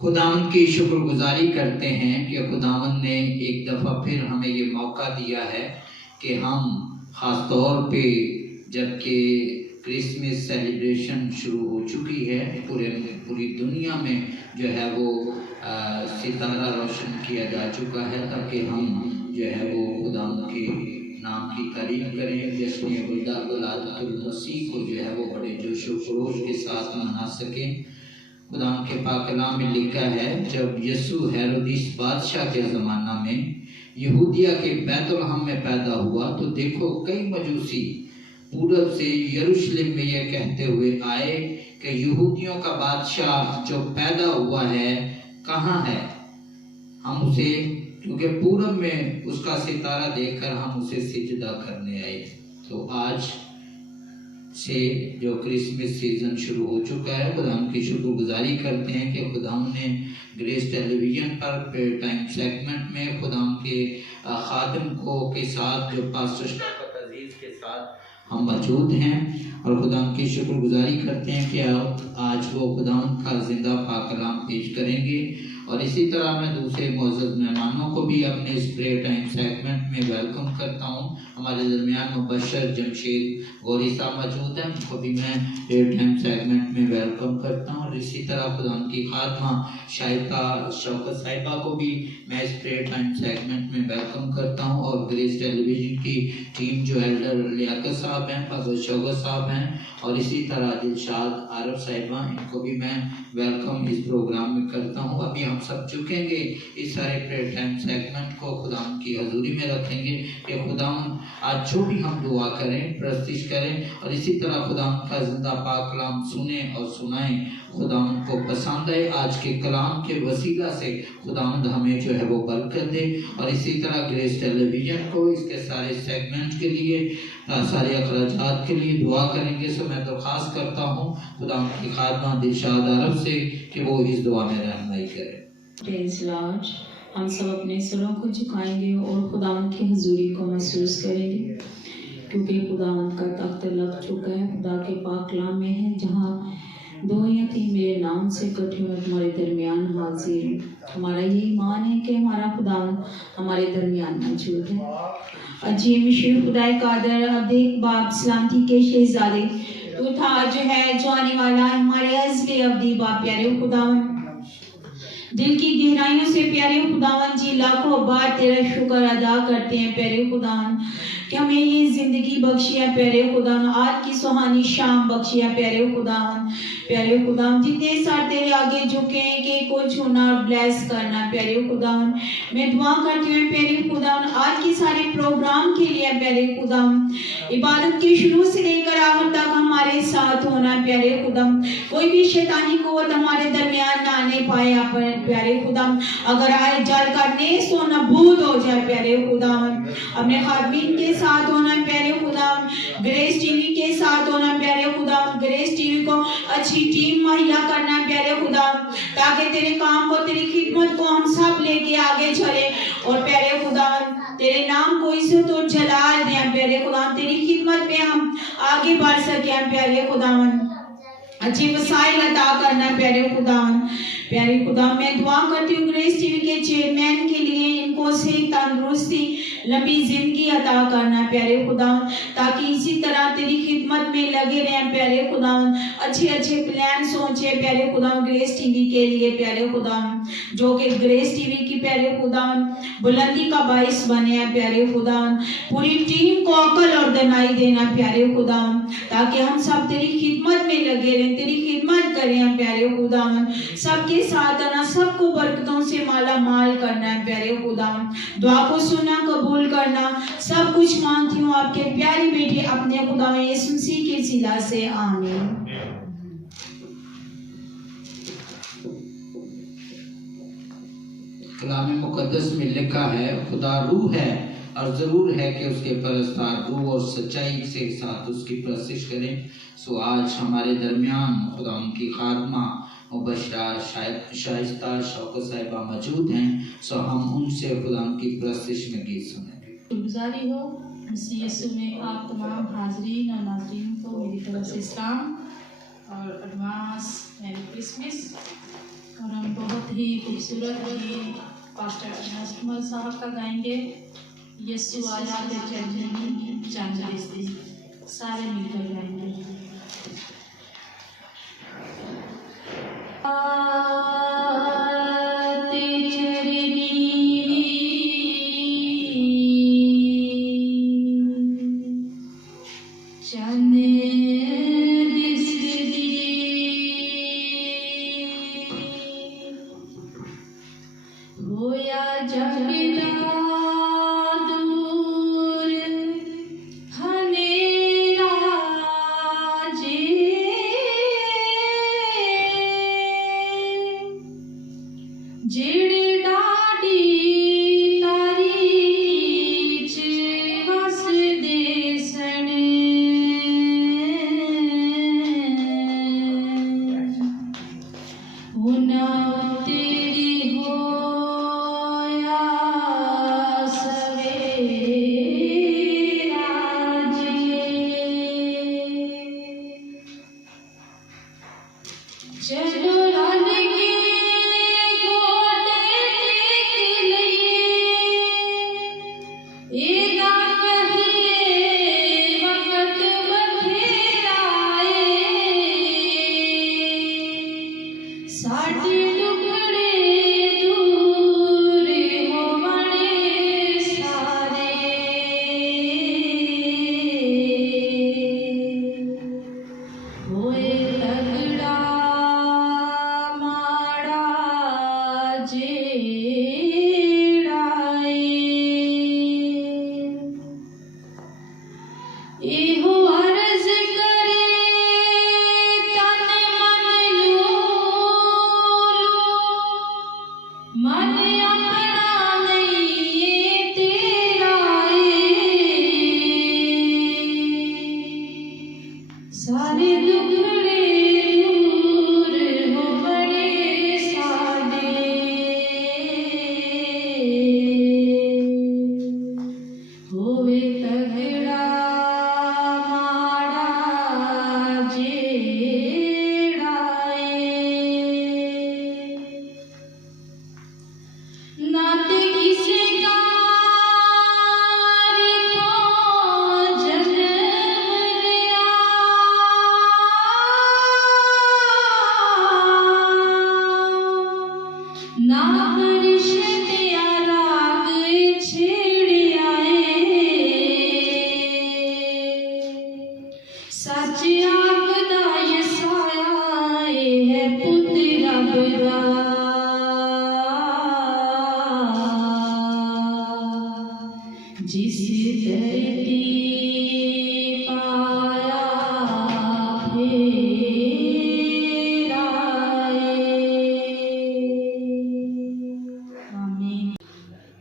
خداوند کی شکر گزاری کرتے ہیں کہ خداوند نے ایک دفعہ پھر ہمیں یہ موقع دیا ہے کہ ہم خاص طور پہ جب کہ کرسمس سیلیبریشن شروع ہو چکی ہے پوری دنیا میں جو ہے وہ ستارہ روشن کیا جا چکا ہے تاکہ ہم جو ہے وہ خداوند کے نام کی تعریف کریں، جشن ولادت المسیح کو جو ہے وہ بڑے جوش و خروش کے ساتھ منا سکیں۔ خدا کے پاک کلام میں لکھا ہے جب یسوع ہیرودیس بادشاہ کے زمانہ میں یہودیہ کے بیت الحم میں پیدا ہوا تو دیکھو کئی مجوسی پورب سے یروشلم میں یہ کہتے ہوئے آئے کہ یہودیوں کا بادشاہ جو پیدا ہوا ہے کہاں ہے، ہم اسے کیونکہ پورب میں اس کا ستارہ دیکھ کر ہم اسے سجدہ کرنے آئے۔ تو آج سے جو کرسمس سیزن شروع ہو چکا ہے خدا کی شکر گزاری کرتے ہیں کہ خدا نے گریس ٹیلی ویژن پر ٹائم سیگمنٹ میں خدا کے خادم کو کے ساتھ جو پاسٹر شفقت عزیز کے ساتھ ہم موجود ہیں اور خدا کی شکر گزاری کرتے ہیں کہ آج وہ خدا کا زندہ پاک کلام پیش کریں گے۔ اور اسی طرح میں دوسرے معزز مہمانوں کو بھی اپنے اس پریئر ٹائم سیگمنٹ میں ویلکم کرتا ہوں۔ ہمارے درمیان مبشر جمشید غوری صاحب موجود ہیں، ان کو بھی میں پریئر ٹائم سیگمنٹ میں ویلکم کرتا ہوں۔ اور اسی طرح خدا ان کی خادمہ شائقہ شوکت صاحبہ کو بھی میں اس پریئر ٹائم سیگمنٹ میں ویلکم کرتا ہوں۔ اور گریس ٹیلی ویژن کی ٹیم جو ایلڈر لیاقت صاحب ہیں، پاسٹر شوکت صاحب ہیں اور اسی طرح دلشاد عارف صاحبہ، ان کو بھی میں ویلکم اس پروگرام میں کرتا ہوں۔ ابھی ہم سب چکیں گے اس سارے پریئر ٹائم سیگمنٹ کو خدا کی حضوری میں رکھیں گے کہ خدا آج جو بھی ہم دعا کریں، پرستش کریں اور اسی طرح خدا کا زندہ پاک کلام سنیں اور سنائیں، خدا کو پسند ہے۔ آج کے کلام کے وسیلہ سے خداوند ہمیں جو ہے وہ برکت دے۔ اور اسی طرح گریس ٹیلی ویژن کو اس کے سارے سیگمنٹ کے لیے سارے اخراجات کے لیے دعا کریں گے۔ سو میں درخواست کرتا ہوں خدا کی خادمہ دلشاد عارف سے کہ وہ اس دعا میں رہنمائی کرے۔ پریز لارڈ، ہم سب اپنے سروں کو جھکائیں گے اور خداوند کی حضوری کو محسوس کریں گے کیونکہ خداوند کا تخت لگ چکا ہے۔ خدا کے پاک کلام میں ہے جہاں 2 یا 3 میرے نام سے اکٹھے ہوئے تمہارے درمیان حاضر ہیں۔ ہمارا یہ ایمان ہے کہ ہمارا خداوند ہمارے درمیان موجود ہے۔ عجیب شیر خدائے قادر اب دیکھ باپ سلامتی کے شہزادے تو تھا جو ہے جو آنے والا ہے، ہمارے عزل ابدی باپ پیارے خداوند، دل کی گہرائیوں سے پیارے خداوند جی لاکھوں بار تیرا شکر ادا کرتے ہیں پیارے خداوند کہ ہمیں یہ زندگی بخشی ہے پیارے خداوند، آج کی سہانی شام بخشی ہے پیارے خداوند۔ پیارے خداوند جتنے سار تیرے آگے جھکے ہیں کہ کو چھونا اور بلیس کرنا پیارے خداوند، میں دعا کرتی ہوں پیارے خداوند آج کی سارے پروگرام کے لیے پیارے خداوند، عبادت کے شروع سے لے کر آخر تک ہمارے ساتھ ہونا پیارے خداوند، کوئی بھی شیطانی قوت ہمارے درمیان نہ آنے پائے پیارے خداوند، اگر آئے جل کر نیست و نابود ہو جائے پیارے خداوند۔ اپنے خادمین کے ساتھ ہونا پیارے خداوند، گریس ٹی وی کے ساتھ ہونا پیارے خداوند، گریس ٹی وی کو اچھی ٹیم مہیا کرنا پیارے خداوند تاکہ تیرے کام کو تیری خدمت کو ہم سب لے کے آگے چلے اور پیارے خداوند تیرے نام کو عزت و جلال دیں پیارے خداوند، تیری خدمت میں ہم آگے بڑھ سکیں پیارے خداوند، اچھے وسائل عطا کرنا پیارے خداوند۔ پیارے خدا میں دعا کرتی ہوں گریس ٹی وی کے چیئرمین کے لیے، ان کو صحت تندرستی لمبی زندگی عطا کرنا پیارے خداوند تاکہ اسی طرح تیری خدمت میں لگے رہیں پیارے خداوند، اچھے اچھے پلان سوچے پیارے خداوند گریس ٹی وی کے لیے پیارے خداوند، جو کہ گریس ٹی وی کی پیارے خداوند بلندی کا باعث بنے ہیں پیارے خداوند، پوری ٹیم کو عقل اور دانائی دینا پیارے خداوند تاکہ ہم سب تیری خدمت میں لگے رہیں، تیری خدمت کریں پیارے خداوند، سب کے ساتھ آنا، سب کو برکتوں سے مالا مال کرنا ہے پیارے خداوند، دعا کو سننا قبول کرنا، سب کچھ مانگتی ہوں آپ کے پیاری بیٹے اپنے خدا میں یسوع مسیح کے صلہ سے، آمین۔ کلام مقدس میں لکھا ہے خدا روح ہے اور ضرور ہے کہ اس کے پرستار روح اور سچائی کے ساتھ اس کی پرستش کریں۔ سو آج ہمارے درمیان خدا ان کی خادمہ مبشرہ شائستہ شوکت صاحبہ موجود ہیں، سو ہم ان سے خدا ان کی پرستش میں گیت سنیں گے۔ گزاری ہو مسیح یسوع میں آپ تمام حاضرین اور ناظرین کو میری طرف سے اسلام اور ایڈوانس میری کرسمس، اور ہم بہت ही खूबसूरत गीत पास्टर अजमल साहब का गाएंगे, यीशु आया बेचैनी चांदी, सारे मिलकर गाएंगे।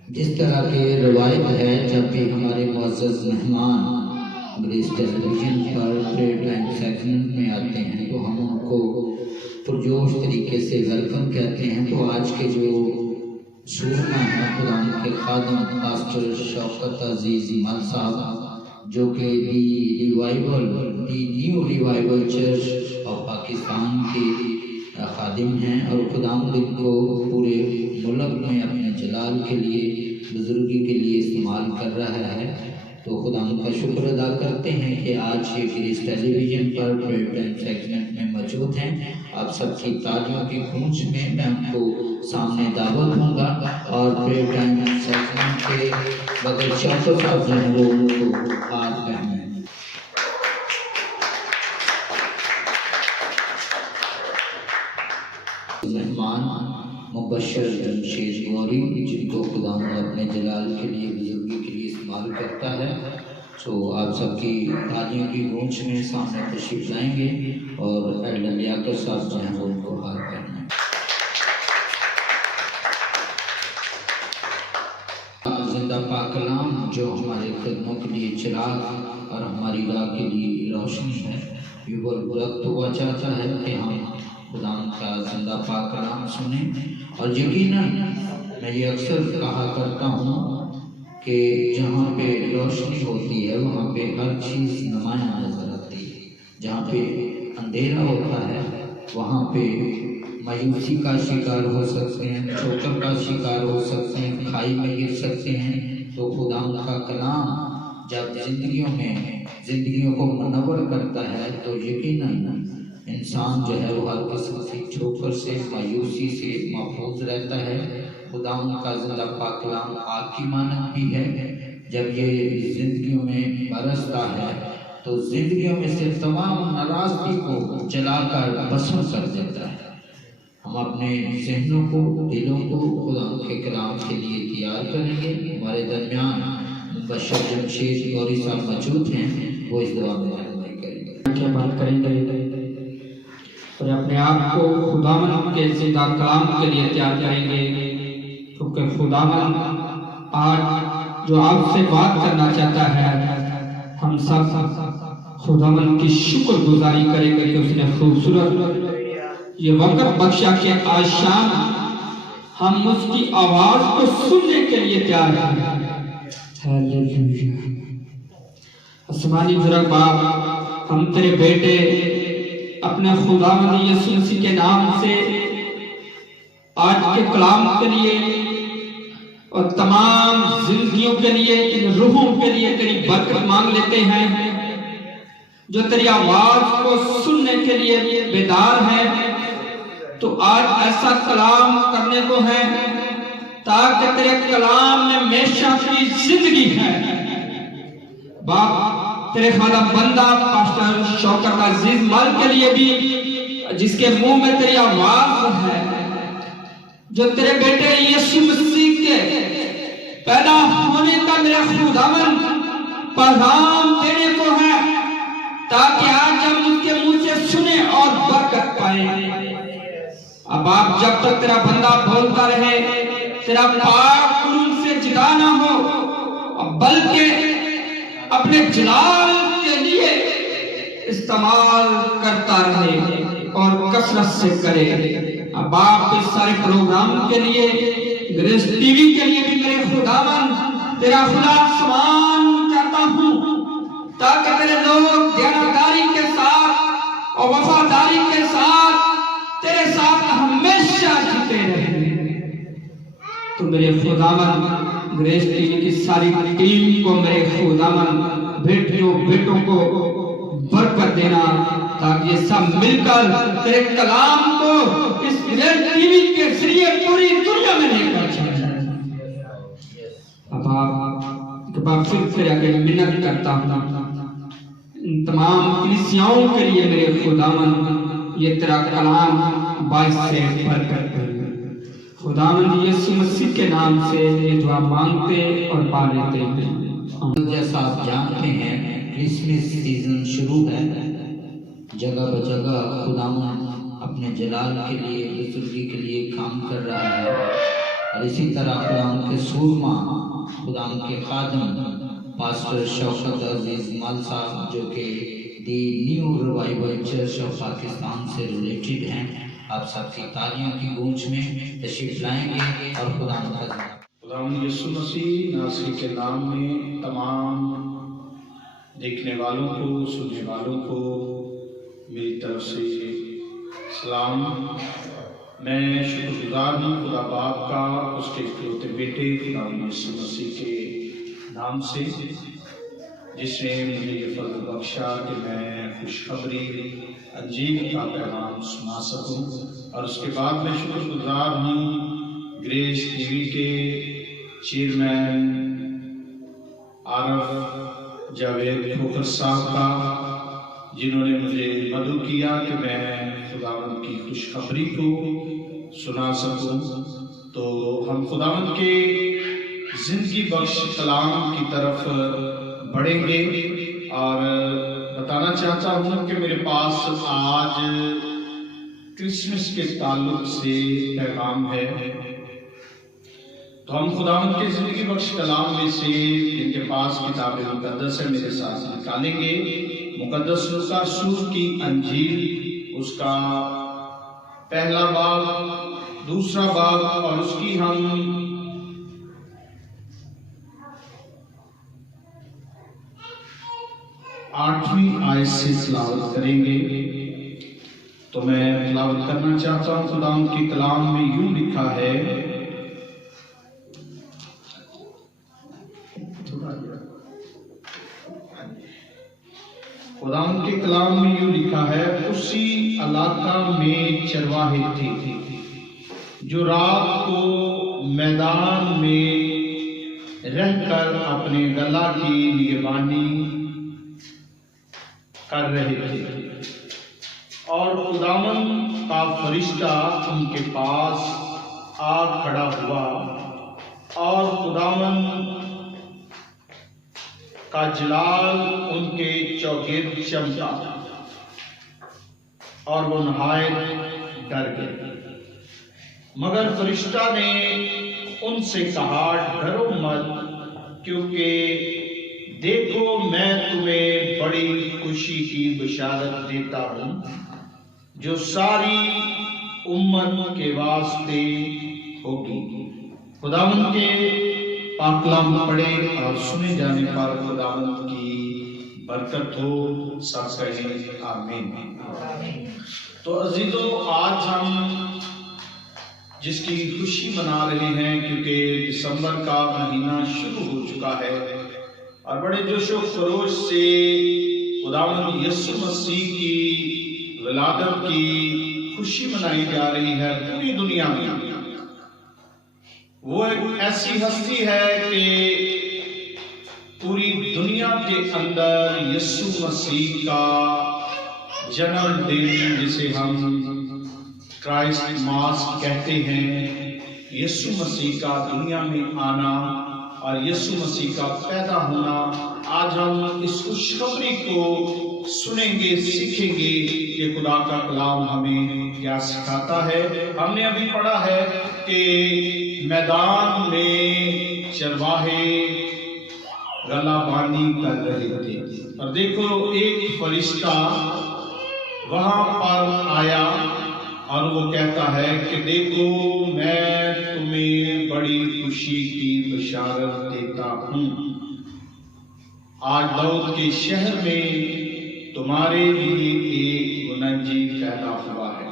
जिस तरह के रवायत है, जब भी हमारे मुअज़्ज़ज़ मेहमान ग्रेस टेलीविज़न पर प्रेयर टाइम सेगमेंट में आते हैं तो हम उनको पुरजोश तरीके से वेलकम कहते हैं। तो आज के जो सूरमा हैं खुदा के खादम पास्टर शौकत अजीज़ मल साहब, जो कि दी new revival church of Pakistan के खादिम हैं और खुदावंद को पूरे मुल्क में अपने जलाल के लिए, बुजुर्गी के लिए इस्तेमाल कर रहा है। तो खुदावंद का शुक्र अदा करते हैं कि आज ये ग्रेस टेलीविज़न पर प्रेयर टाइम सेगमेंट में मौजूद हैं। आप सबकी तालियों की गूंज में मैं उनको सामने दावत दूंगा और प्रेयर टाइम सेगमेंट के बगैर शौकत साहब जो हैं वो उनको हाथ पहने। मेहमान मुबशर जमशेद गौरी, जिनको खुदावंद अपने जलाल के लिए, बुजुर्गी के लिए इस्तेमाल करता है। तो आप सबकी तालियों की गूंज में सामने तशरीफ लाएंगे और एल्डर लियाकत साहब जो हैं वो उनको हाथ पहनाएं। जिंदा पाक कलाम जो हमारे कदमों के लिए चिराग और हमारी राह के लिए रोशनी है, ये वक्त हुआ चाहता है कि हम खुदा का जिंदा पाक कलाम सुने। और यकीनन मैं ये अक्सर कहा करता हूँ कि जहाँ पे रोशनी होती है वहाँ पे हर चीज़ नुमायाँ नजर आती है, जहाँ पे अंधेरा होता है वहाँ पे مایوسی کا شکار ہو سکتے ہیں، ٹھوکر کا شکار ہو سکتے ہیں، کھائی میں گر سکتے ہیں، تو خدا کا کلام جب زندگیوں کو منور کرتا ہے تو یقیناً انسان جو ہے وہ ہر قسم کی ٹھوکر سے، مایوسی سے محفوظ رہتا ہے۔ خدا کا زندہ پاک کلام آگ کی مانند بھی ہے، جب یہ زندگیوں میں برستا ہے تو زندگیوں میں سے تمام ناراضگی کو جلا کر بسم کر دیتا ہے۔ ہم اپنے ذہنوں کو، دلوں کو خدا کے کلام کے لیے تیار کریں گے۔ ہمارے درمیان مبشر جمشید گوری صاحب موجود ہیں، وہ اس دعا میں رہنمائی کریں گے۔ کیا بات کریں گے اور اپنے آپ کو خداوند کے زندہ کلام کے لیے تیار کریں گے، کیونکہ خداوند آج جو آپ سے بات کرنا چاہتا ہے، ہم سب خداوند کی شکر گزاری کریں گے کہ اس نے خوبصورت یہ وقت بخشا کہ آج شام ہم اس کی آواز کو سننے کے لیے تیار ہیں۔ ہیلیلویا۔ آسمانی بزرگ باپ، ہم تیرے بیٹے اپنے خداوند یسوع مسیح کے نام سے آج کے کلام کے لیے اور تمام زندگیوں کے لیے، ان روحوں کے لیے تیری برکت مانگ لیتے ہیں جو تیری آواز کو سننے کے لیے بیدار ہیں۔ تو آج ایسا کلام کرنے کو ہے تاکہ تیرے کلام میں ہمیشہ کی زندگی ہے۔ باپ، تیرے خادم بندہ پاسٹر شوکت عزیز مل کے لیے بھی، جس کے منہ میں تیری آواز ہے، جو تیرے بیٹے یسوع مسیح کے پیدا ہونے کا میرے خداوند پیغام دینے کو ہے، تاکہ آج ہم اس کے منہ سے سنیں اور برکت پائیں۔ اب آپ جب تک تیرا بندہ بولتا رہے، تیرا پاک قلوب سے جدا نہ ہو، بلکہ اپنے جلال کے لیے استعمال کرتا رہے اور کثرت سے کرے۔ اب آپ اس سارے پروگرام کے لیے، گریس ٹی وی کے لیے بھی میرے خداوند تیرا خدا سمان چاہتا ہوں، تاکہ تیرے لوگ دیانتداری کے ساتھ اور وفاداری کے ساتھ تیرے ساتھ ہمیشہ جیتے رہیں۔ تو میرے خداوند گریس ٹی وی کی ساری ٹیم کو، میرے خداوند بیٹوں کو برکت دینا، تاکہ یہ سب مل کر تیرے کلام کو اس گریس ٹی وی کے ذریعے پوری دنیا میں لے کر چلیں۔ اب آپ پھر آگے منت کرتا ہوں ان تمام کلیسیاؤں کے لیے میرے خداوند، یہ تیرا کلام باعث سے برکت کرے۔ خداوند یسوع مسیح کے نام سے یہ دعا مانگتے اور پا لیتے ہیں۔ جیسا آپ جانتے ہیں کرسمس سیزن شروع ہے، جگہ بجگہ خداوند اپنے جلال کے لیے، بزرگی کے لیے کام کر رہا ہے، اور اسی طرح خداوند کے سورما، خداوند کے خادم پاسٹر شوکت عزیز مل صاحب، جو کہ the New Revival Church of Pakistan سے ریلیٹڈ ہیں، آپ سب کی تالیوں کی گونج میں تشریف لائیں گے اور خداوند یسوع مسیح ناصری کے نام میں تمام دیکھنے والوں کو، سننے والوں کو میری طرف سے سلام۔ میں شکر گزار ہوں خدا باپ کا، اس کے اکلوتے بیٹے خداوند یسوع مسیح کے نام سے، جس نے مجھے یہ فضل بخشا کہ میں خوشخبری انجیل کا پیغام سنا سکوں۔ اور اس کے بعد میں شکر گزار ہوں گریس ٹی وی کے چیئرمین عارف جاوید کھوکھر صاحب کا، جنہوں نے مجھے مدعو کیا کہ میں خداوند کی خوشخبری کو سنا سکوں۔ تو ہم خداوند کے زندگی بخش کلام کی طرف بڑھیں گے، اور بتانا چاہتا ہوں کہ میرے پاس آج کرسمس کے تعلق سے پیغام ہے۔ تو ہم خداوند کے زندگی بخش کلام میں سے، جن کے پاس کتاب مقدس ہے، میرے ساتھ نکالیں گے مقدس لوکا رسول کی انجیل، اس کا پہلا باب، دوسرا باب، اور اس کی ہم 8ویں آیت سے تلاوت کریں گے۔ تو تو میں تلاوت کرنا چاہتا ہوں۔ خدا کے کلام میں یوں لکھا ہے، خدا کے کلام میں یوں لکھا ہے، اسی علاقہ میں چرواہے تھے جو رات کو میدان میں رہ کر اپنے غلہ کی نگہبانی کر رہے تھے، اور خداوند کا فرشتہ ان کے پاس آ کھڑا ہوا، اور خداوند کا جلال ان کے چوگرد چمکا، اور وہ نہایت ڈر گئے۔ مگر فرشتہ نے ان سے کہا، ڈرو مت، کیونکہ دیکھو میں تمہیں بڑی خوشی کی بشارت دیتا ہوں جو ساری امت کے واسطے ہوگی۔ خداوند کے پاک کلام پڑھے اور سنے جانے پر خداوند کی برکت ہو، سب کہیں آمین۔ تو عزیزو، آج ہم جس کی خوشی منا رہے ہیں، کیونکہ دسمبر کا مہینہ شروع ہو چکا ہے اور بڑے جوش و خروش سے خداوند یسوع مسیح کی ولادت کی خوشی منائی جا رہی ہے پوری دنیا میں۔ وہ ایک ایسی ہستی ہے کہ پوری دنیا کے اندر یسوع مسیح کا جنم دن، جسے ہم کرائسٹ ماس کہتے ہیں، یسوع مسیح کا دنیا میں آنا اور یسوع مسیح کا پیدا ہونا، آج ہم اس خوشخبری کو سنیں گے، سیکھیں گے کہ خدا کا کلام ہمیں کیا سکھاتا ہے۔ ہم نے ابھی پڑھا ہے کہ میدان میں چرواہے غلہ بانی کر رہے تھے، اور دیکھو ایک فرشتہ وہاں پر آیا اور وہ کہتا ہے کہ دیکھو میں تمہیں بڑی خوشی کی بشارت دیتا ہوں، آج داؤد کے شہر میں تمہارے لیے ایک منجی پیدا ہوا ہے۔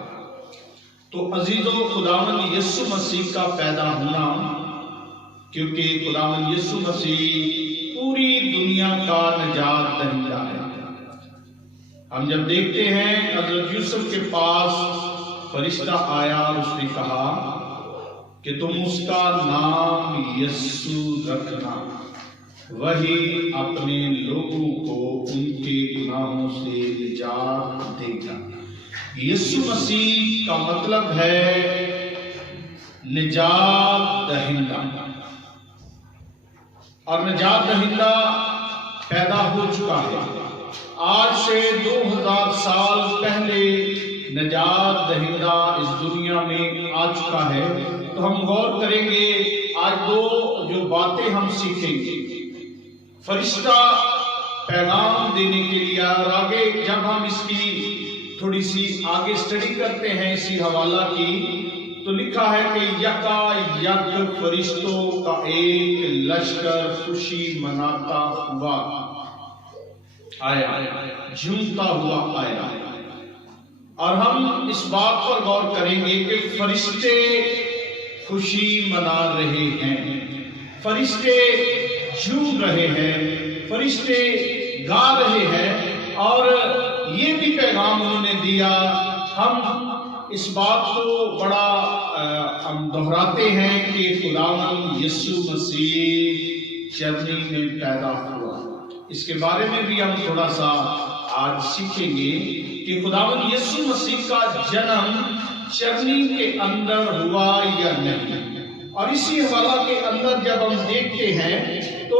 تو عزیزو، خداوند یسوع مسیح کا پیدا ہونا، کیونکہ خداوند یسوع مسیح پوری دنیا کا نجات دہندہ ہے۔ ہم جب دیکھتے ہیں حضرت یوسف کے پاس فرشتہ آیا اور اس نے کہا کہ تم اس کا نام یسوع رکھنا، وہی اپنے لوگوں کو ان کے گناہوں سے نجات دے گا۔ یسوع مسیح کا مطلب ہے نجات دہندہ، اور نجات دہندہ پیدا ہو چکا ہے۔ آج سے 2000 سال پہلے نجات دہندہ اس دنیا میں آ چکا ہے۔ تو ہم غور کریں گے آج جو باتیں ہم سیکھیں گے۔ فرشتہ پیغام دینے کے لیے، اور آگے جب ہم اس کی تھوڑی سی آگے اسٹڈی کرتے ہیں اسی حوالہ کی، تو لکھا ہے کہ یکا یک فرشتوں کا ایک لشکر خوشی مناتا ہوا آیا، جھومتا ہوا آیا۔ اور ہم اس بات پر غور کریں گے کہ فرشتے خوشی منا رہے ہیں، فرشتے جھوم رہے ہیں، فرشتے گا رہے ہیں، اور یہ بھی پیغام انہوں نے دیا۔ ہم اس بات کو بڑا ہم دہراتے ہیں کہ خداوند یسوع مسیح چرنی میں پیدا ہوا۔ اس کے بارے میں بھی ہم تھوڑا سا آج سیکھیں گے کہ خداوند یسوع مسیح کا جنم چرنی کے اندر ہوا یا نہیں۔ اور اسی حوالہ کے اندر جب ہم دیکھتے ہیں تو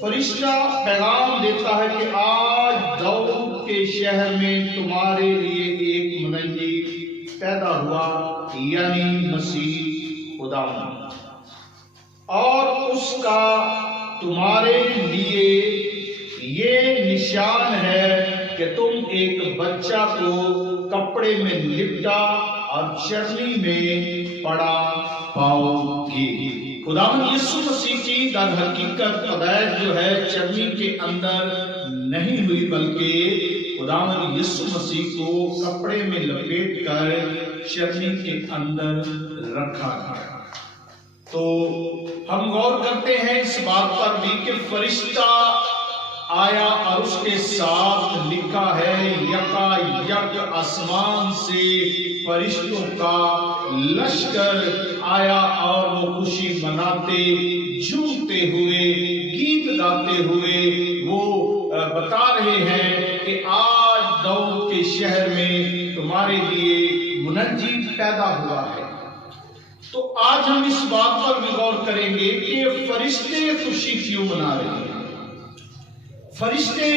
فرشتہ پیغام دیتا ہے کہ آج داؤد کے شہر میں تمہارے لیے ایک منجی پیدا ہوا، یعنی مسیح خداوند، اور اس کا تمہارے لیے یہ نشان ہے کہ تم ایک بچہ کو کپڑے میں لپٹا اور چرنی میں پڑا پاؤ گے۔ خداوند یسوع مسیح کی در حقیقت پیدائش جو ہے چرنی کے اندر نہیں ہوئی، بلکہ खुदावंद यीशु मसीह को कपड़े में लपेट कर चरनी के अंदर रखा गया। तो हम गौर करते हैं इस बात पर भी कि फरिश्ता आया और उसके साथ लिखा है यकायक आसमान से फरिश्तों का लश्कर आया और वो खुशी मनाते, झूमते हुए, गीत गाते हुए वो बता रहे हैं कि आज दाऊद के शहर में तुम्हारे लिए मुनज्जी पैदा हुआ है। तो आज हम इस बात पर भी गौर करेंगे कि फरिश्ते खुशी क्यों मना रहे हैं। फरिश्ते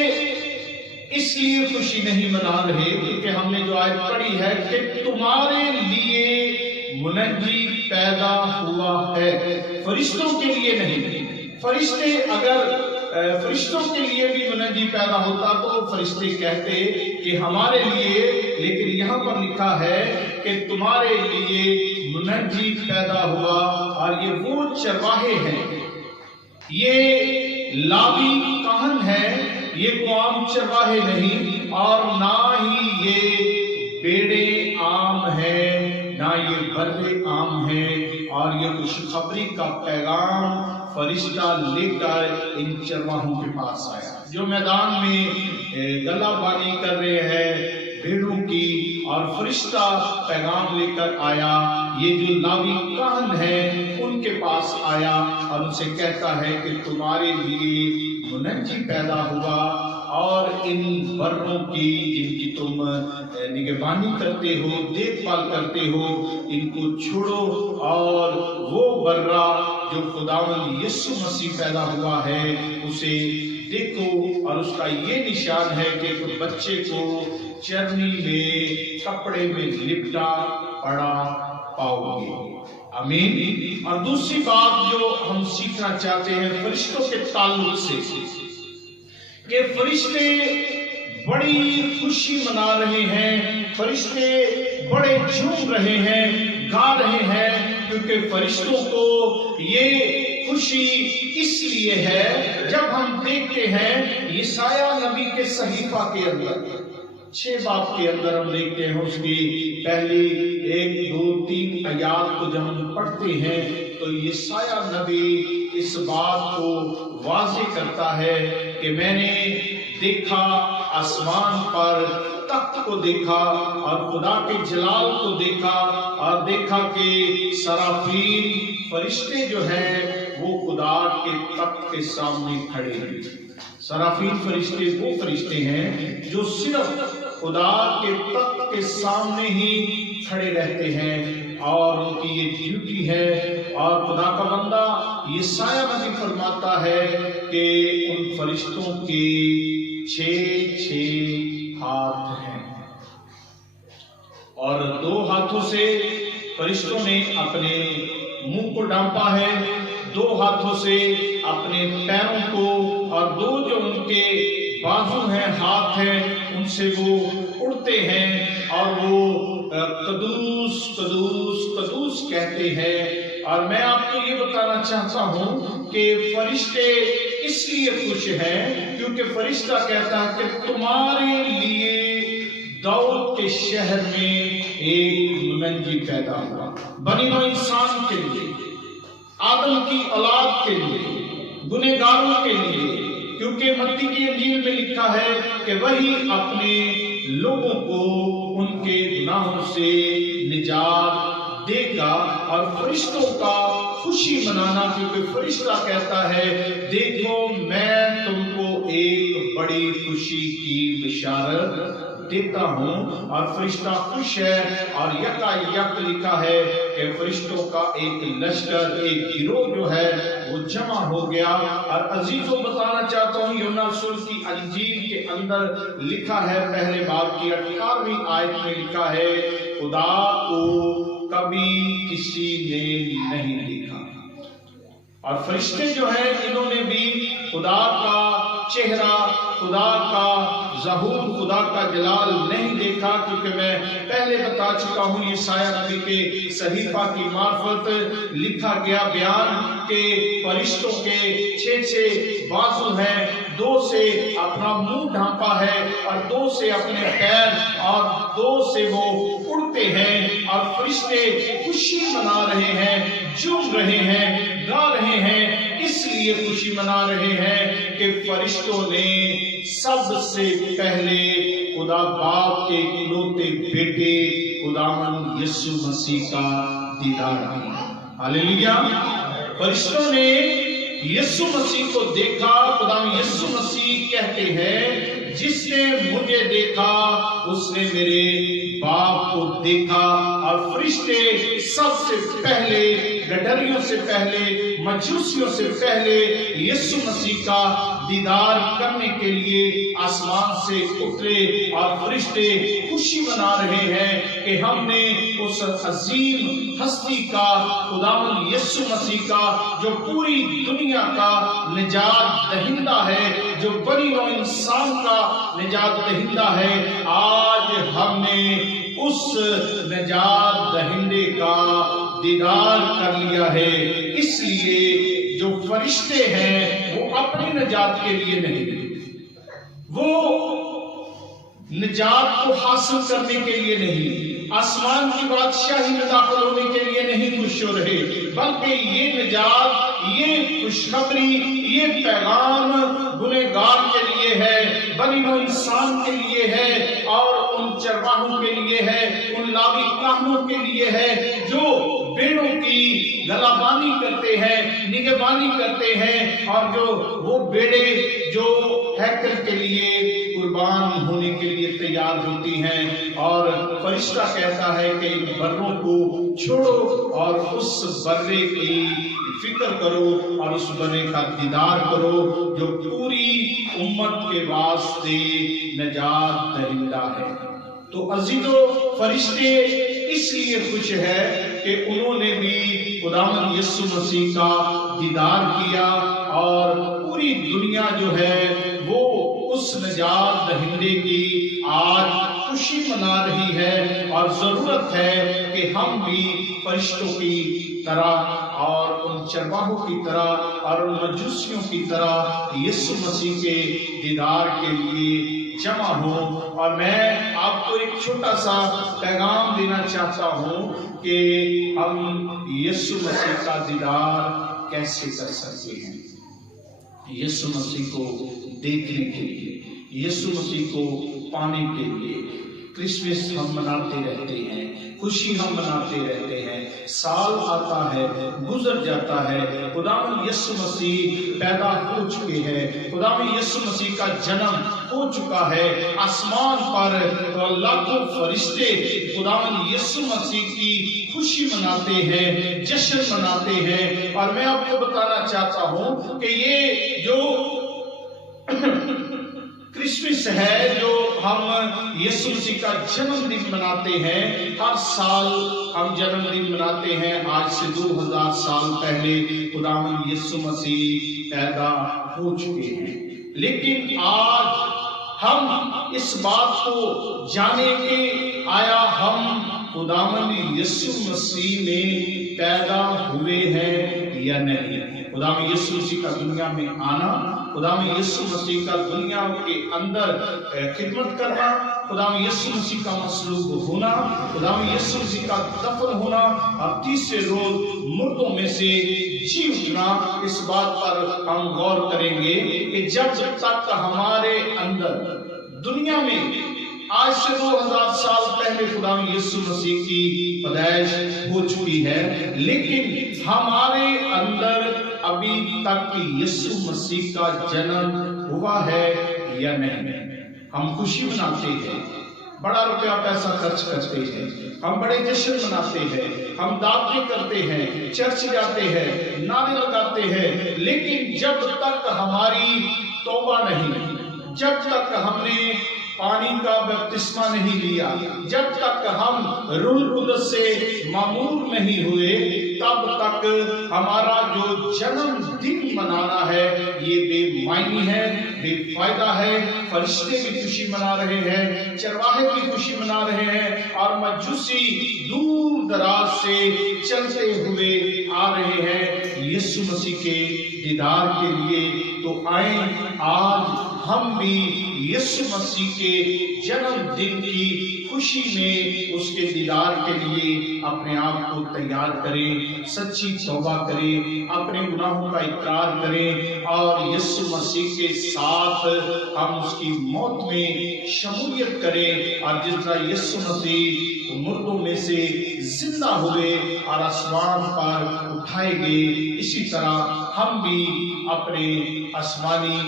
इसलिए खुशी नहीं मना रहे क्योंकि हमने जो आयत पढ़ी है कि तुम्हारे लिए मुनज्जी पैदा हुआ है, फरिश्तों के लिए नहीं। फरिश्ते अगर फरिश्तों के लिए भी मुनज्जी पैदा होता तो फरिश्ते कहते कि हमारे लिए, लेकिन यहाँ पर लिखा है कि तुम्हारे लिए मुनज्जी पैदा हुआ। और ये वो चरवाहे हैं, ये लावी काहन है, ये कोई आम चरवाहे नहीं, और ना ही ये बेड़े आम है, ना ये बर्रे आम है। और ये खुशखबरी का पैगाम फरिश्ता लेकर इन चरवाहों के पास आया जो मैदान में गलाबानी कर रहे हैं भेड़ों की, और फरिश्ता पैगाम लेकर आया। ये जो लावी काहन है उनके पास आया और उनसे कहता है कि तुम्हारे लिए मुनज्जी पैदा हुआ, और इन बर्रों की जिनकी तुम निगरानी करते हो, देखभाल करते हो, इनको छोड़ो, और वो बर्रा जो खुदावंद यीशु मसीह पैदा हुआ है उसे देखो। और उसका ये निशान है कि तुम बच्चे को चरनी में कपड़े में लिपटा पड़ा पाओगे। आमीन। और दूसरी बात जो हम सीखना चाहते हैं फरिश्तों के ताल्लुक से, कि फरिश्ते बड़ी खुशी मना रहे हैं, फरिश्ते बड़े झूम रहे हैं, गा रहे हैं, क्योंकि फरिश्तों को ये खुशी इसलिए है। जब हम देखते हैं यशायाह नबी के सहीफा के अंदर 6 बाब के अंदर हम देखते हैं उसकी पहली 1, 2, 3 आयात को जब हम पढ़ते हैं तो यशायाह नबी इस बात को वाज़ेह करता है कि मैंने देखा आसमान पर तख्त को देखा और खुदा के जलाल को देखा, और देखा कि सराफील फरिश्ते जो हैं वो खुदा के तख्त के सामने खड़े हैं। सराफील फरिश्ते वो फरिश्ते हैं जो सिर्फ खुदा के तख्त के सामने ही खड़े रहते हैं, और उनकी ये ड्यूटी है। और खुदा का बंदा यशायाह नबी फरमाता है कि उन फरिश्तों के 6 हाथ हैं, और 2 हाथों से फरिश्तों ने अपने मुंह को ढांपा है, 2 हाथों से अपने पैरों को, और 2 जो उनके बाजू हैं, हाथ हैं, उनसे वो उड़ते हैं और वो कदूस कदूस कदूस कहते हैं। और मैं आपको ये बताना चाहता हूं कि फरिश्ते इसलिए खुश हैं क्योंकि फरिश्ता कहता है कि तुम्हारे लिए दाऊद के शहर में एक मुनज्जी पैदा हुआ, बनी नौ इंसान के लिए, आदम की औलाद के लिए, गुनहगारों के लिए। क्योंकि मत्ती की इंजील में लिखा है कि वही अपने लोगों को उनके गुनाहों से निजात देगा। और फरिश्तों का खुशी मनाना, क्योंकि फरिश्ता कहता है देखो मैं तुमको एक बड़ी खुशी की बिशारत देता हूं। और फरिश्ता खुश है, और यकायक लिखा है कि फरिश्तों का एक लश्कर, एक गिरोह जो है वो जमा हो गया। और अजीजों बताना चाहता हूं यूहन्ना रसूल की अंजील के अंदर लिखा है, पहले बाब की 18वीं आयत में लिखा है खुदा को कभी किसी ने नहीं देखा। और फरिश्ते जो हैं इन्होंने भी खुदा का चेहरा, खुदा का ज़हूर, खुदा का जलाल नहीं देखा। क्योंकि मैं पहले बता चुका हूँ यशायाह नबी के सहीफा की मार्फत लिखा गया बयान के फरिश्तों के 6 बाजू हैं, दो से अपना मुंह ढांपा है और दो से अपने पैर और दो से वो उड़ते हैं और फरिश्ते खुशी मना रहे हैं, झूम रहे हैं, गा रहे हैं। इसलिए खुशी मना रहे हैं कि फरिश्तों ने सबसे पहले खुदा बाप के इकलौते बेटे खुदावंद यीशु मसीह का दीदार किया। हालेलुया। फरिश्तों ने यीशु मसीह को देखा। खुदावंद यीशु मसीह कहते हैं, जिसने मुझे देखा उसने मेरे बाप को देखा। और फरिश्ते सबसे पहले, गडरियों से पहले, मजूसियों से पहले यीशु मसीह का दीदार करने के लिए आसमान से उतरे और फरिश्ते खुशी मना रहे हैं कि हमने उस अजीम हस्ती का, खुदावंद यीशु मसीह का, जो पूरी दुनिया का निजात दहिंदा है, जो बनी नौ इंसान का निजात दहिंदा है, आज हमने उस निजात दहिंदे का दीदार कर लिया है। इसलिए जो फरिश्ते हैं वो अपनी निजात के लिए नहीं, वो निजात को हासिल करने के लिए नहीं, आसमान की बादशाही में दाखिल होने के लिए नहीं खुश हो रहे, बल्कि ये निजात, ये खुशखबरी, ये पैगाम गुनहगार के लिए है, बनी नौ इंसान के लिए है और उन चरवाहों के लिए है, उन लावी कामों के लिए है जो बेड़ों की गलाबानी करते हैं, निगहबानी करते हैं, और जो वो बेड़े जो हैकल के लिए कुर्बान होने के लिए तैयार होती हैं। और फरिश्ता कहता है कि इन बर्रों को छोड़ो और उस बर्रे की फिक्र करो और उस बर्रे का दीदार करो जो पूरी उम्मत के वास्ते निजात दहिंदा है। तो अजीजों, फरिश्ते इसलिए खुश है कि उन्होंने भी खुदावंद यीशु मसीह का दीदार किया और पूरी दुनिया जो है वो उस निजात दहिंदे की आज खुशी मना रही है। और जरूरत है कि हम भी फरिश्तों की तरह और उन चरवाहों की तरह और उन मजूसियों की तरह यीशु मसीह के दीदार के लिए जमा हो। और मैं आपको एक छोटा सा पैगाम देना चाहता हूं कि हम यीशु मसीह का दीदार कैसे कर सकते हैं। यीशु मसीह को देखने के लिए, यीशु मसीह को पाने के लिए क्रिसमस हम मनाते रहते हैं, खुशी हम मनाते रहते हैं। साल आता है, गुजर जाता है, खुदावंद यीशु मसीह पैदा हो चुके हैं, खुदावंद यीशु मसीह का जन्म हो चुका है। आसमान पर लाखों फरिश्ते खुदावंद यीशु मसीह की खुशी मनाते हैं, जश्न मनाते हैं। और मैं आपको बताना चाहता हूं कि ये जो क्रिसमस है, जो हम यीशु मसीह का जन्मदिन मनाते हैं, हर साल हम जन्मदिन मनाते हैं। आज से 2000 साल पहले खुदावंद यीशु मसीह पैदा हो चुके हैं, लेकिन आज हम इस बात को जाने के आया हम खुदावंद यीशु मसीह में पैदा हुए हैं या नहीं। खुदावंद यीशु मसीह का दुनिया में आना, खुदावंद यीशु मसीह का दुनिया के अंदर खिदमत करना, खुदावंद यीशु मसीह का मसलूब होना, खुदावंद यीशु मसीह का दफन होना और तीसरे रोज मुर्दों में से जी उठना, इस बात पर हम गौर करेंगे कि जब तक हमारे अंदर दुनिया में आज से 2000 साल पहले खुदावंद यीशु मसीह की पैदाइश हो चुकी है, लेकिन हमारे अंदर अभी तक यीशु मसीह का जन्म हुआ है या नहीं। हम खुशी मनाते हैं, बड़ा रुपया पैसा खर्च करते हैं, हम बड़े जश्न मनाते हैं, हम दावतें करते हैं, चर्च जाते हैं, नारे लगाते हैं, लेकिन जब तक हमारी तौबा नहीं, जब तक हमने पानी का बपतिस्मा नहीं लिया, जब तक हम रूह कुदस से मामूर नहीं हुए, तब तक हमारा जो जन्मदिन मनाना है ये बेमायनी है, बेफायदा है। फरिश्ते भी खुशी मना रहे हैं, चरवाहे भी खुशी मना रहे हैं और मजूसी दूर दराज से चलते हुए आ रहे हैं यीशु मसीह के दीदार के लिए। तो तो आए आज हम भी यीशु मसीह के जन्म दिन की खुशी में उसके दीदार के लिए अपने आप को तैयार करें, सच्ची तौबा करें, अपने गुनाहों का इकरार करें और यीशु मसीह के साथ हम उसकी मौत में शमूलियत करें। और जिस तरह यीशु मसीह मुर्दों में से जिंदा हुए और आसमान पर उठाए गए, इसी तरह हम भी अपने आसमानी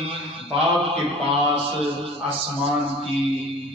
बाप के पास आसमान की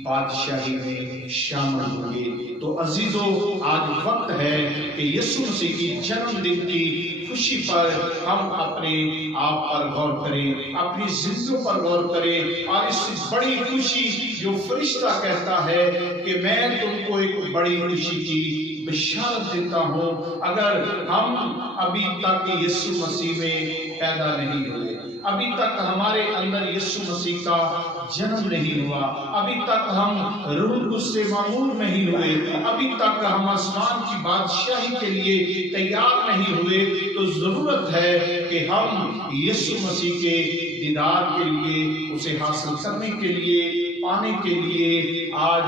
बादशाही में शामिल होंगे। तो अजीजों, आज वक्त है कि यीशु मसीह की जन्मदिन की खुशी पर हम अपने आप पर गौर करें, अपनी जिंदगियों पर गौर करें और इस बड़ी खुशी जो फरिश्ता कहता है कि मैं तुमको एक बड़ी खुशी की बिशारत देता हूँ। अगर हम अभी तक यीशु मसीह में पैदा नहीं हुए, अभी तक हमारे अंदर यीशु मसीह का जन्म नहीं हुआ, अभी तक हम रूह से मामूर नहीं हुए, अभी तक हम आसमान की बादशाही के लिए तैयार नहीं हुए, तो जरूरत है कि हम यीशु मसीह के दीदार के लिए, उसे हासिल करने के लिए, पाने के लिए आज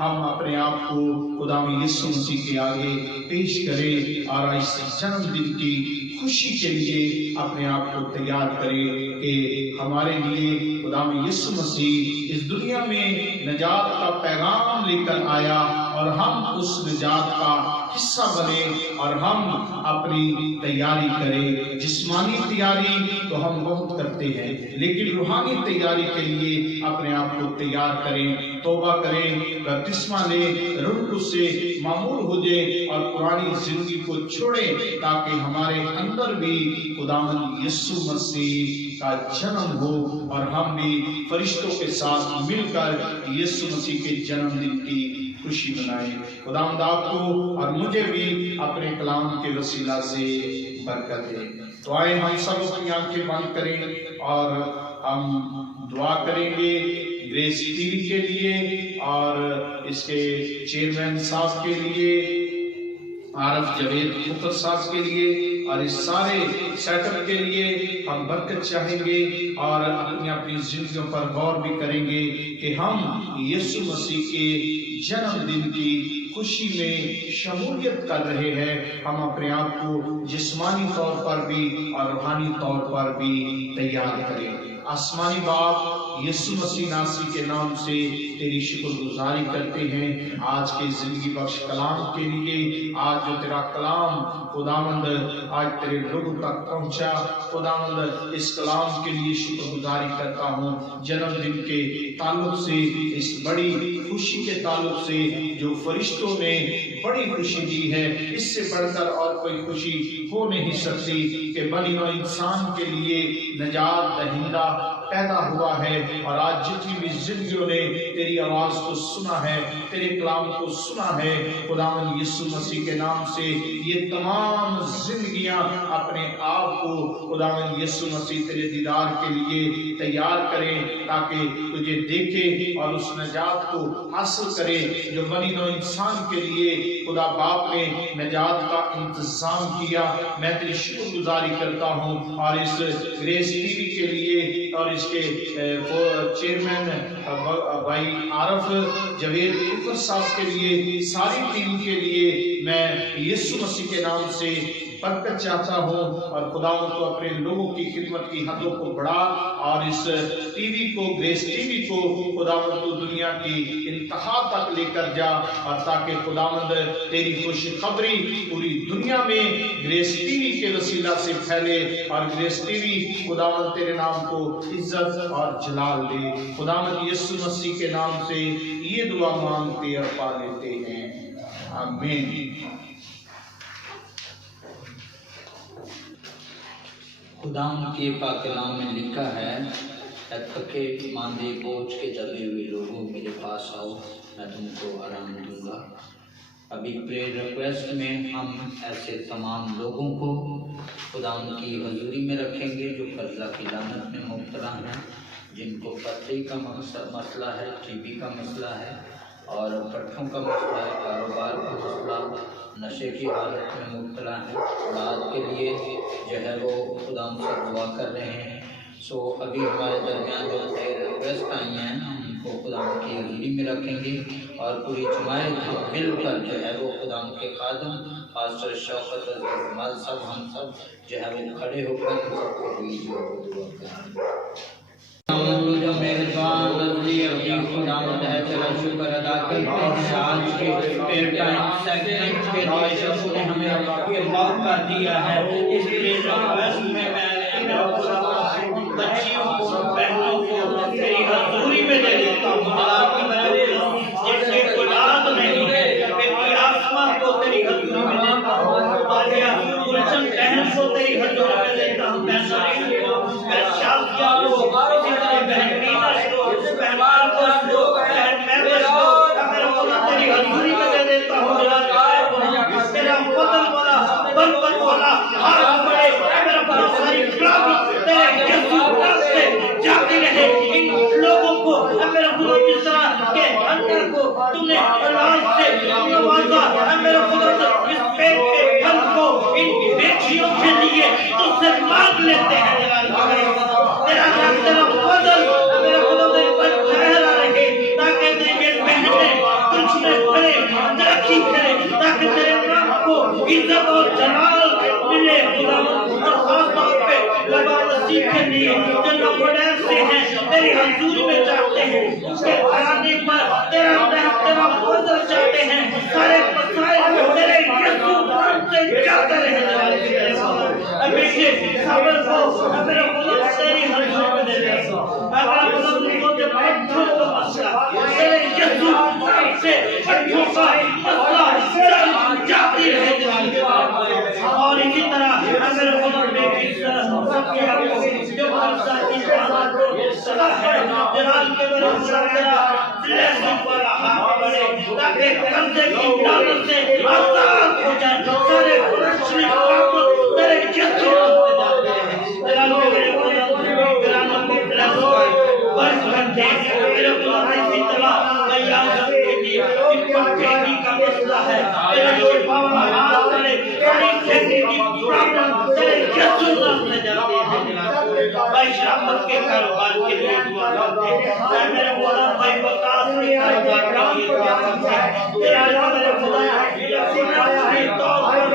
हम अपने आप को खुदावंद यीशु मसीह के आगे पेश करें और इस जन्मदिन की खुशी के लिए अपने आप को तैयार करें कि हमारे लिए खुदावंद यीशु मसीह इस दुनिया में निजात का पैगाम लेकर आया और हम उस निजात का हिस्सा बने और हम अपनी तैयारी करें। जिस्मानी तैयारी तो हम बहुत करते हैं, लेकिन रूहानी तैयारी के लिए अपने आप को तैयार करें, तौबा करें, बपतिस्मा लें, रूह से मामूर हो जाए और पुरानी जिंदगी को छोड़ें, ताकि हमारे अंदर भी खुदावंद यीशु मसीह का जन्म हो और हम भी फरिश्तों के साथ मिलकर यीशु मसीह के जन्मदिन की खुशी मनाएं। खुदावंद आपको और मुझे भी अपने कलाम के वसीला से बरकत दे। तो आए हम सब अपनी आंखें बंद करें और हम दुआ करेंगे ग्रेस टीवी के लिए और इसके चेयरमैन साहब के लिए, आरफ जवेद मुखर साहब के लिए और इस सारे सेटअप के लिए हम बरकत चाहेंगे और अपनी अपनी जिंदगियों पर गौर भी करेंगे कि हम यीशु मसीह के जन्मदिन की खुशी में शमूलियत कर रहे हैं। हम अपने आप को जिस्मानी तौर पर भी और रूहानी तौर पर भी तैयार करें। आसमानी बाप, यीशु मसीह नासरी के नाम से तेरी शुक्रगुजारी करते हैं आज के जिंदगी बख्श कलाम के लिए। आज जो तेरा कलाम खुदावंद आज तेरे लोगों तक पहुंचा, खुदावंद इस कलाम के लिए शुक्रगुजारी करता हूँ। जन्मदिन के ताल्लुक से, इस बड़ी खुशी के ताल्लुक से जो फरिश्तों ने बड़ी खुशी दी है, इससे बढ़कर और कोई खुशी हो नहीं सकती कि बनी नौ इंसान के लिए निजात दहिंदा पैदा हुआ है। और आज जितनी भी जिंदगियों ने तेरी आवाज को सुना है, तेरे कलाम को सुना है, खुदावंद यीशु मसीह के नाम से ये तमाम जिंदगियां अपने आप को खुदावंद यीशु मसीह तेरे दीदार के लिए तैयार करें, ताकि तुझे देखे और उस निजात को हासिल करे जो बनी नौ इंसान के लिए खुदा बाप ने निजात का इंतजाम किया। मैं तेरी शुक्रगुजारी करता हूँ और इस ग्रेस टीवी के लिए और इसके चेयरमैन भाई आरफ जवेद मुखर साहब के लिए, सारी टीम के लिए मैं यीशु मसीह के नाम से बरकत चाहता हूँ और खुदावंद को अपने लोगों की खिदमत की हदों को बढ़ा और इस टीवी को, ग्रेस टीवी को खुदावंद को दुनिया की इंतहा तक लेकर जा और ताकि खुदावंद तेरी खुशखबरी पूरी दुनिया में ग्रेस टीवी के वसीला से फैले और ग्रेस टीवी खुदावंद तेरे नाम को इज्जत और जलाल दे। खुदावंद यीशु मसीह के नाम से ये दुआ मांगते और पा लेते हैं, आमीन। खुदाम के पाक कलाम में लिखा है, थके मांदे बोझ के दबे हुए लोगों मेरे पास आओ, मैं तुमको आराम दूंगा। अभी प्रेयर रिक्वेस्ट में हम ऐसे तमाम लोगों को खुदाम की हजूरी में रखेंगे जो कर्जा की लानत में मुब्तला हैं, जिनको पथरी का मसला है, टीबी का मसला है और पट्ठों का मसला है, कारोबार का मसला, नशे की हालत में मुब्तला है। औलाद के लिए जो है वो खुदा से दुआ कर रहे हैं, सो अभी हमारे दरमियान जो रिक्वेस्ट आई हैं हम उनको खुदा की हज़ूरी में रखेंगे और पूरी जमायत हम मिलकर जो है वो खुदा के खादम पास्टर शौकत अज़ीज़ सब हम सब जो है वो खड़े होकर सबको भी जो दुआ करेंगे। जो मेहरबान खुदावंद है तेरा शुक्र अदा करते हैं आज के प्रेयर टाइम सेगमेंट के लिए जो ने हमें ये मौका दिया है इस प्रेयर रिक्वेस्ट में मैं बच्चियों को बहनों को तेरी हज़ूरी में दे देता हूँ आपकी मदद जिनके औलाद नहीं है बेटी आसमां को तेरी हज़ूरी में देता हूँ आलिया गुलशन बहन को तेरी हज़ूरी में देता हूँ मैं शरीफ को मैं शादिया को इसी तरह बहन मीनस को बहन मार्कस को बहन मेमस को मेरा खुदा तेरी हज़ूरी में दे देता हूँ तेरा फजल वाला बरकत वाला हाथ बड़े मेरा खुदा सारी प्रॉब्लम तेरे यीशु नाम से जाती रहे इन लोगों को मेरा खुदा जिस तरह के अंदर को तूने औलाद से नवाजा मेरा खुदा इस पेट के फल को इन बेटियों के लिए तुझसे मांग लेते हैं तेरा नाम तेरा फजल मेरा खुदा तेरे पर ठहरा रहे ताकि तेरी बहनें कुछ में भरे तरक्की करे ताकि तेरे नाम को इज्जत और जलाल मिले खुदा और खास तौर पे बाबा मसीह के लिए जो नफरत से हैं तेरी हज़ूरी में जाते हैं उसके आने पर तेरा तेरा फजल चाहते हैं सारे मसाइल तेरे यीशु नाम से जाते रहे बेटे साबर को मेरा खुदा तेरी हज़ूरी में दे दे मेरा खुदा तुमको जब बच्चों का मसला तेरे यीशु नाम से बच्चों का मसला जाती रहे और इसी तरह मेरे खुदा बेटी सबके आपको जो मसला इस बात को सदा है जलाल के मेरे खुदा तेरा ब्लेसिंग वाला हाथ बढ़े ताकि कर्जे की लानत से आजाद हो जाए सारे फ्लैशली काम तेरे यीशु नाम से जाते हैं जलाल के मेरे खुदा ग्रामों को ब्लेस वर्ष करते मेरे खुदा इसी तरह तैयार करने के लिए इनको खेती का मसला है तेरे शिफा वाला हाथ बढ़े सारी खेती की प्रॉब्लम तेरे यीशु नाम से जाते हैं भाई शराफत के कारोबार के लिए दुआ करते हैं मेरे खुदा भाई बकास के कारोबार के लिए दुआ करते हैं तेरा नाम मेरे खुदा यकीनन तौर पर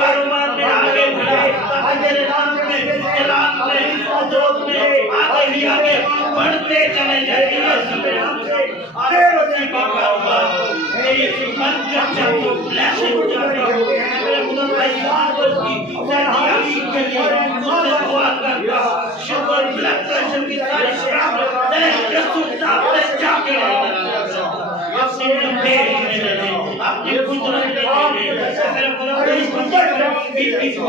कारोबार में आगे बढ़े ताकि तेरे नाम में ऐलान में उद्योग में आगे ही आगे बढ़ते चले जाएंगे मेरे नाम से आगे बढ़ने का कारोबार तेरी बरकत चाहूं ब्लेसिंग चाहूं मेरे खुदा भाई साहब की सहायता के लिए उससे दुआ करता हूं शुगर ब्लड प्रेशर की सारी प्रॉब्लम तेरे यीशु नाम से जाके अपने अपने कुदरत में मेरे खुदा बीपी को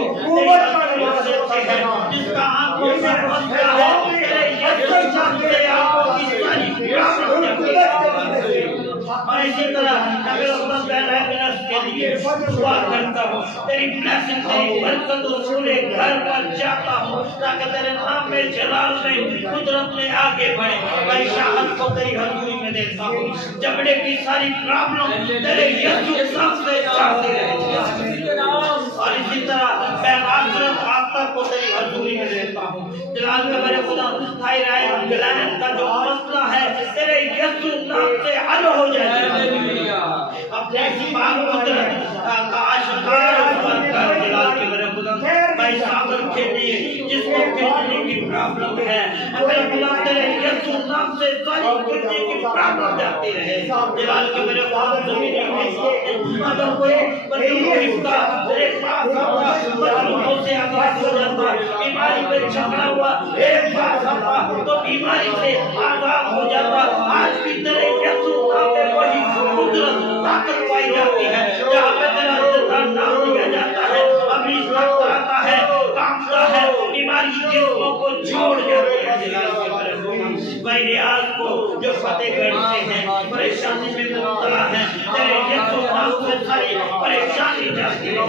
जिसका आंखों में मसला है तेरे यीशु नाम से आंखों की सारी प्रॉब्लम और इसी तरह मेरे खुदा बैलेंस के लिए दुआ करता हूँ तेरी ब्लेसिंग तेरी बरकत पूरे घर पर जाता हूँ ताकि तेरे नाम में जलाल में कुदरत में आगे बढ़े भाई शाहद को तेरी हज़ूरी में देता हूँ जबड़े की सारी प्रॉब्लम तेरे यीशु नाम से जाती रहे और इसी तरह मैं आखिरत आस्था को तेरी हज़ूरी में देता हूँ जलाल में मेरे खुदा थायराइड ग्लैंड का जो मसला है तेरे यीशु नाम से हल हो जाए अपने दिमाग को आशकार कर जलाल के मेरे खुदा भाई सागर के लिए जिसको किडनी की प्रॉब्लम है मेरे खुदा तेरे यीशु नाम से सारी किडनी की प्रॉब्लम जाती रहे जलाल के मेरे खुदा जमीनी में अगर कोई बंदूक का तेरे पास आता बंदूकों से आजाद हो जाता बीमारी पे झगड़ा हुआ एक बार आता तो बीमारी से आजाद हो जाता आज भी तेरे यीशु नाम में वही कुदरत ताकत पाई जाती है जहाँ पे तेरा इज्जतदार नाम लिया जाता है अभी वक्त आता है कामता है बीमारी जिस्मों को छोड़ जाती है भाई रियाज को जो फतेहगढ़ से हैं परेशानी में मुब्तला है तेरे यीशु नाम से सारी परेशानी जाती है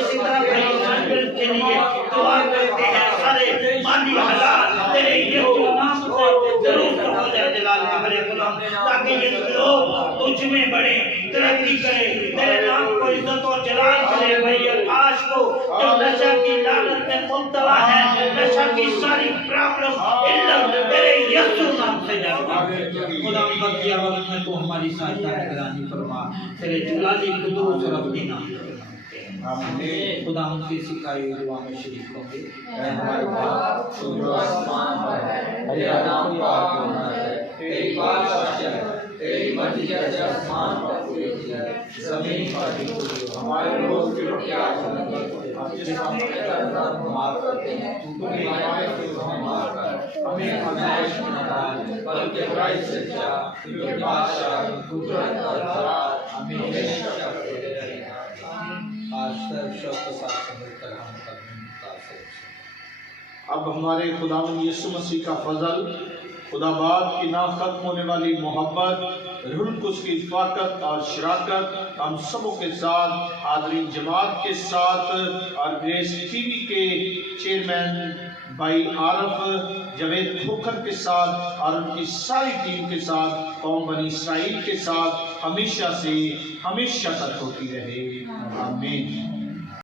इसी तरह भाई मंदिर के लिए दुआ करते हैं सारे माली हालात तेरे यीशु नाम से दुरुस्त हो जाए जलाल का मेरे खुदा ताकि ये लोग तुझ में बढ़े तरक्की करे तेरे नाम को इज्जत और जलाल करे भाई आज को जो नशा की लानत में मुब्तला है नशा की सारी خدا کا کیا وقت میں تو ہماری سائدہ نگرانی فرما، تیرے جلالی قدوس اور اپنی نام خدا ان کی سکھائی دعا میں شریک ہوں گے۔ اے ہمارے باپ تو جو آسمان پر ہے، تیرا نام پاک ہونا ہے، تیری بادشاہی ہے، تیری مرضی جیسے آسمان پر پوری ہوتی ہے زمین پر بھی پوری ہو۔ ہمارے روز کی روٹی آج ہمیں دے، ہم جس ہم اپنے قرضدار کو معاف کرتے ہیں تو بھی ہمارے قرض ہمیں معاف کر، ہمیں آزمائش میں نہ ڈال بلکہ برائی سے بچا، کیونکہ بادشاہی، قدرت اور اطاعت ہمیشہ کرتے رہے۔ آج تک شوق کے ساتھ سمجھ کر ہم قدم متاثر۔ اب ہمارے خداوند یسوع مسیح کا فضل، خدا باپ کی نا ختم ہونے والی محبت، روح القدس کی فاقت اور شراکت ہم سبوں کے ساتھ، حاضرین جماعت کے ساتھ اور گریس ٹی وی کے چیئرمین بھائی عارف جاوید کھوکھر کے ساتھ اور ان کی ساری ٹیم کے ساتھ، قوم بنی اسرائیل کے ساتھ ہمیشہ سے ہمیشہ تک ہوتی رہے۔ آمین۔